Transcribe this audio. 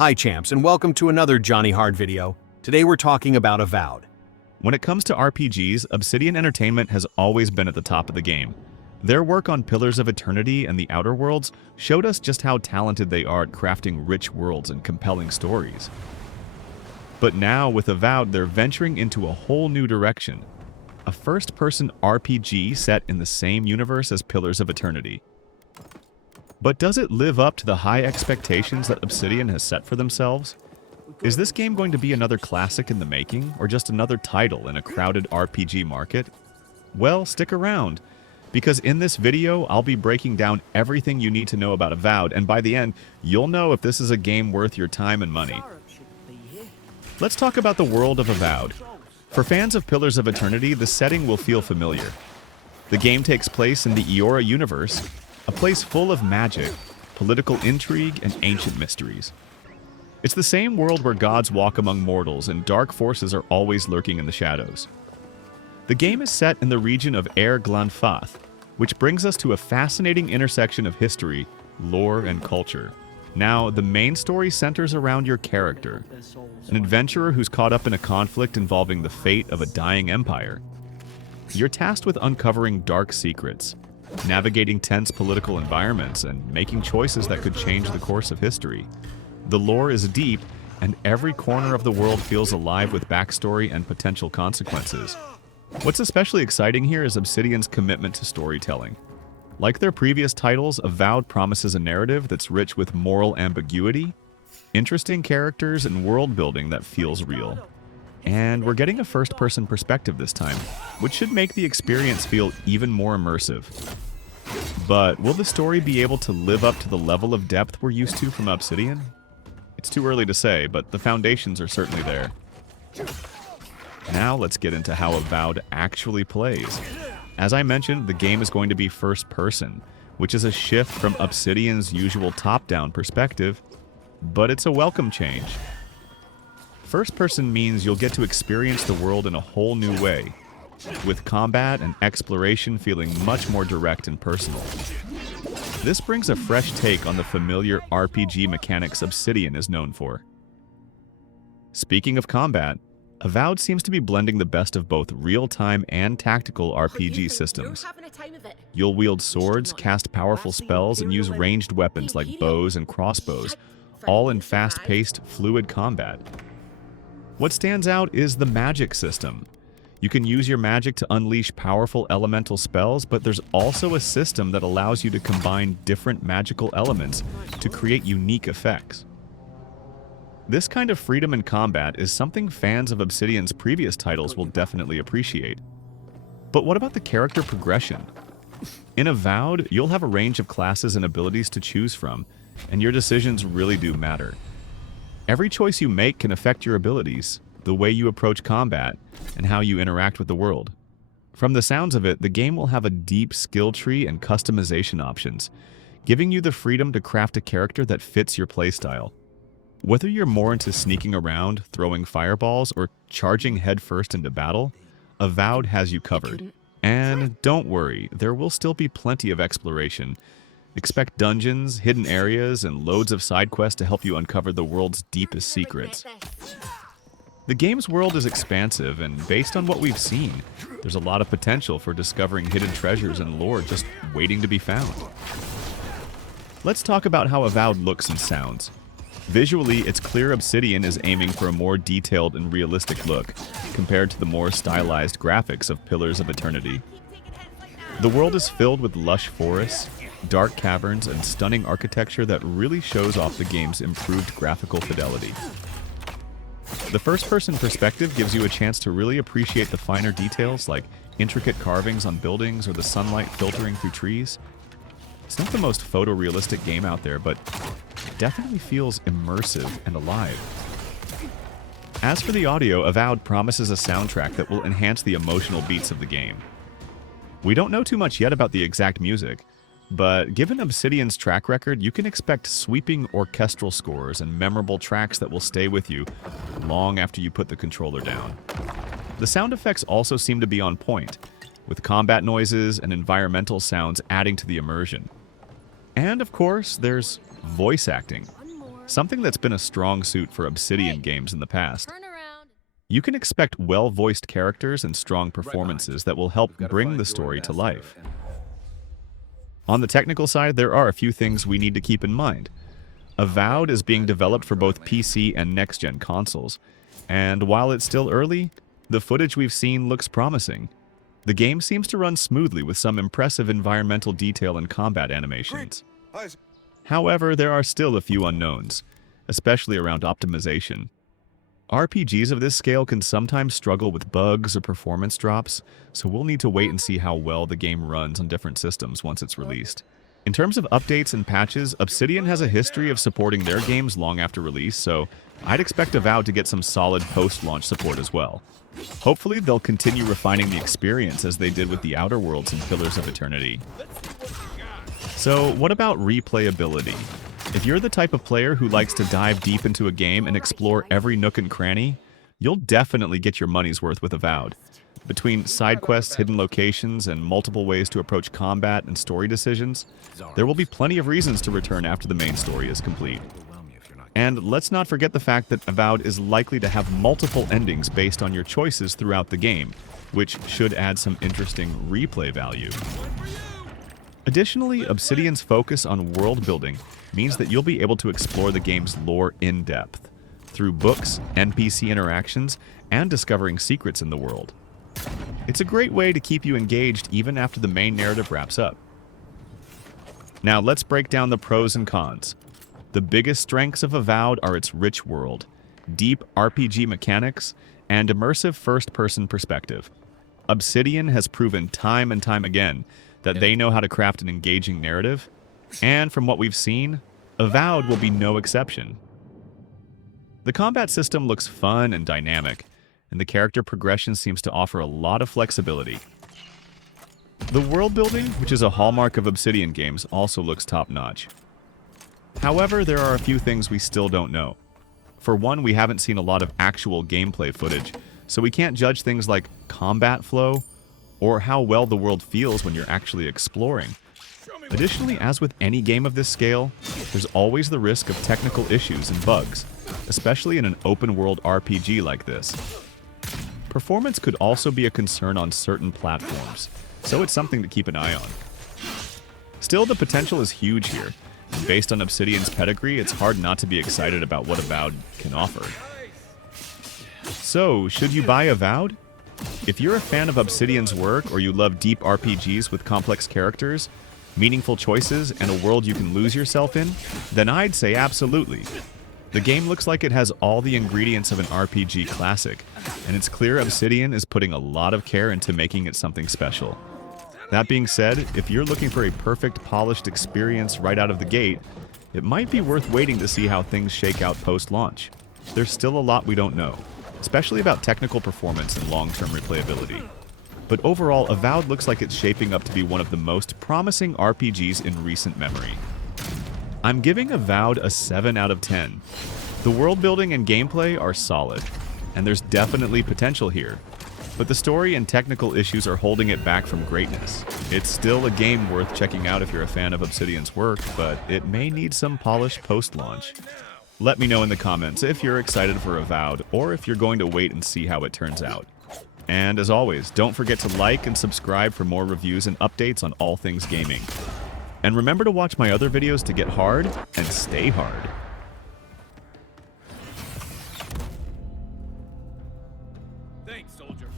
Hi champs, and welcome to another Johnny Hard video. Today we're talking about Avowed. When it comes to RPGs, Obsidian Entertainment has always been at the top of the game. Their work on Pillars of Eternity and the Outer Worlds showed us just how talented they are at crafting rich worlds and compelling stories. But now, with Avowed, they're venturing into a whole new direction. A first-person RPG set in the same universe as Pillars of Eternity. But does it live up to the high expectations that Obsidian has set for themselves? Is this game going to be another classic in the making, or just another title in a crowded RPG market? Well, stick around, because in this video, I'll be breaking down everything you need to know about Avowed, and by the end, you'll know if this is a game worth your time and money. Let's talk about the world of Avowed. For fans of Pillars of Eternity, the setting will feel familiar. The game takes place in the Eora universe, a place full of magic, political intrigue, and ancient mysteries. It's the same world where gods walk among mortals and dark forces are always lurking in the shadows. The game is set in the region of Aer Glanfath, which brings us to a fascinating intersection of history, lore, and culture. Now, the main story centers around your character, an adventurer who's caught up in a conflict involving the fate of a dying empire. You're tasked with uncovering dark secrets, navigating tense political environments, and making choices that could change the course of history. The lore is deep, and every corner of the world feels alive with backstory and potential consequences. What's especially exciting here is Obsidian's commitment to storytelling. Like their previous titles, Avowed promises a narrative that's rich with moral ambiguity, interesting characters, and world building that feels real. And we're getting a first-person perspective this time, which should make the experience feel even more immersive. But will the story be able to live up to the level of depth we're used to from Obsidian? It's too early to say, but the foundations are certainly there. Now let's get into how Avowed actually plays. As I mentioned, the game is going to be first-person, which is a shift from Obsidian's usual top-down perspective, but it's a welcome change. First-person means you'll get to experience the world in a whole new way, with combat and exploration feeling much more direct and personal. This brings a fresh take on the familiar RPG mechanics Obsidian is known for. Speaking of combat, Avowed seems to be blending the best of both real-time and tactical RPG systems. You'll wield swords, cast powerful spells, and use ranged weapons like bows and crossbows, all in fast-paced, fluid combat. What stands out is the magic system. You can use your magic to unleash powerful elemental spells, but there's also a system that allows you to combine different magical elements to create unique effects. This kind of freedom in combat is something fans of Obsidian's previous titles will definitely appreciate. But what about the character progression? In Avowed, you'll have a range of classes and abilities to choose from, and your decisions really do matter. Every choice you make can affect your abilities, the way you approach combat, and how you interact with the world. From the sounds of it, the game will have a deep skill tree and customization options, giving you the freedom to craft a character that fits your playstyle. Whether you're more into sneaking around, throwing fireballs, or charging headfirst into battle, Avowed has you covered. And don't worry, there will still be plenty of exploration. Expect dungeons, hidden areas, and loads of side quests to help you uncover the world's deepest secrets. The game's world is expansive, and based on what we've seen, there's a lot of potential for discovering hidden treasures and lore just waiting to be found. Let's talk about how Avowed looks and sounds. Visually, it's clear Obsidian is aiming for a more detailed and realistic look, compared to the more stylized graphics of Pillars of Eternity. The world is filled with lush forests, dark caverns, and stunning architecture that really shows off the game's improved graphical fidelity. The first-person perspective gives you a chance to really appreciate the finer details like intricate carvings on buildings or the sunlight filtering through trees. It's not the most photorealistic game out there, but it definitely feels immersive and alive. As for the audio, Avowed promises a soundtrack that will enhance the emotional beats of the game. We don't know too much yet about the exact music, but given Obsidian's track record, you can expect sweeping orchestral scores and memorable tracks that will stay with you long after you put the controller down. The sound effects also seem to be on point, with combat noises and environmental sounds adding to the immersion. And of course, there's voice acting. something that's been a strong suit for Obsidian games in the past. Turn around. You can expect well-voiced characters and strong performances that will help bring the story to life. On the technical side, there are a few things we need to keep in mind. Avowed is being developed for both PC and next-gen consoles, and while it's still early, the footage we've seen looks promising. The game seems to run smoothly with some impressive environmental detail and combat animations. However, there are still a few unknowns, especially around optimization. RPGs of this scale can sometimes struggle with bugs or performance drops, so we'll need to wait and see how well the game runs on different systems once it's released. In terms of updates and patches, Obsidian has a history of supporting their games long after release, so I'd expect Avowed to get some solid post-launch support as well. Hopefully, they'll continue refining the experience as they did with the Outer Worlds and Pillars of Eternity. So, what about replayability? If you're the type of player who likes to dive deep into a game and explore every nook and cranny, you'll definitely get your money's worth with Avowed. Between side quests, hidden locations, and multiple ways to approach combat and story decisions, there will be plenty of reasons to return after the main story is complete. And let's not forget the fact that Avowed is likely to have multiple endings based on your choices throughout the game, which should add some interesting replay value. Additionally, Obsidian's focus on world building means that you'll be able to explore the game's lore in depth, through books, NPC interactions, and discovering secrets in the world. It's a great way to keep you engaged even after the main narrative wraps up. Now let's break down the pros and cons. The biggest strengths of Avowed are its rich world, deep RPG mechanics, and immersive first-person perspective. Obsidian has proven time and time again that they know how to craft an engaging narrative, and from what we've seen, Avowed will be no exception. The combat system looks fun and dynamic, and the character progression seems to offer a lot of flexibility. The world building, which is a hallmark of Obsidian games, also looks top-notch. However, there are a few things we still don't know. For one, we haven't seen a lot of actual gameplay footage, so we can't judge things like combat flow or how well the world feels when you're actually exploring. Additionally, as with any game of this scale, there's always the risk of technical issues and bugs, especially in an open-world RPG like this. Performance could also be a concern on certain platforms, so it's something to keep an eye on. Still, the potential is huge here. Based on Obsidian's pedigree, it's hard not to be excited about what Avowed can offer. So, should you buy Avowed? If you're a fan of Obsidian's work or you love deep RPGs with complex characters, meaningful choices, and a world you can lose yourself in, then I'd say absolutely. The game looks like it has all the ingredients of an RPG classic, and it's clear Obsidian is putting a lot of care into making it something special. That being said, if you're looking for a perfect, polished experience right out of the gate, it might be worth waiting to see how things shake out post-launch. There's still a lot we don't know, especially about technical performance and long-term replayability. But overall, Avowed looks like it's shaping up to be one of the most promising RPGs in recent memory. I'm giving Avowed a 7 out of 10. The world building and gameplay are solid, and there's definitely potential here. But the story and technical issues are holding it back from greatness. It's still a game worth checking out if you're a fan of Obsidian's work, but it may need some polish post-launch. Let me know in the comments if you're excited for Avowed, or if you're going to wait and see how it turns out. And as always, don't forget to like and subscribe for more reviews and updates on all things gaming. And remember to watch my other videos to get hard and stay hard. Thanks, soldier.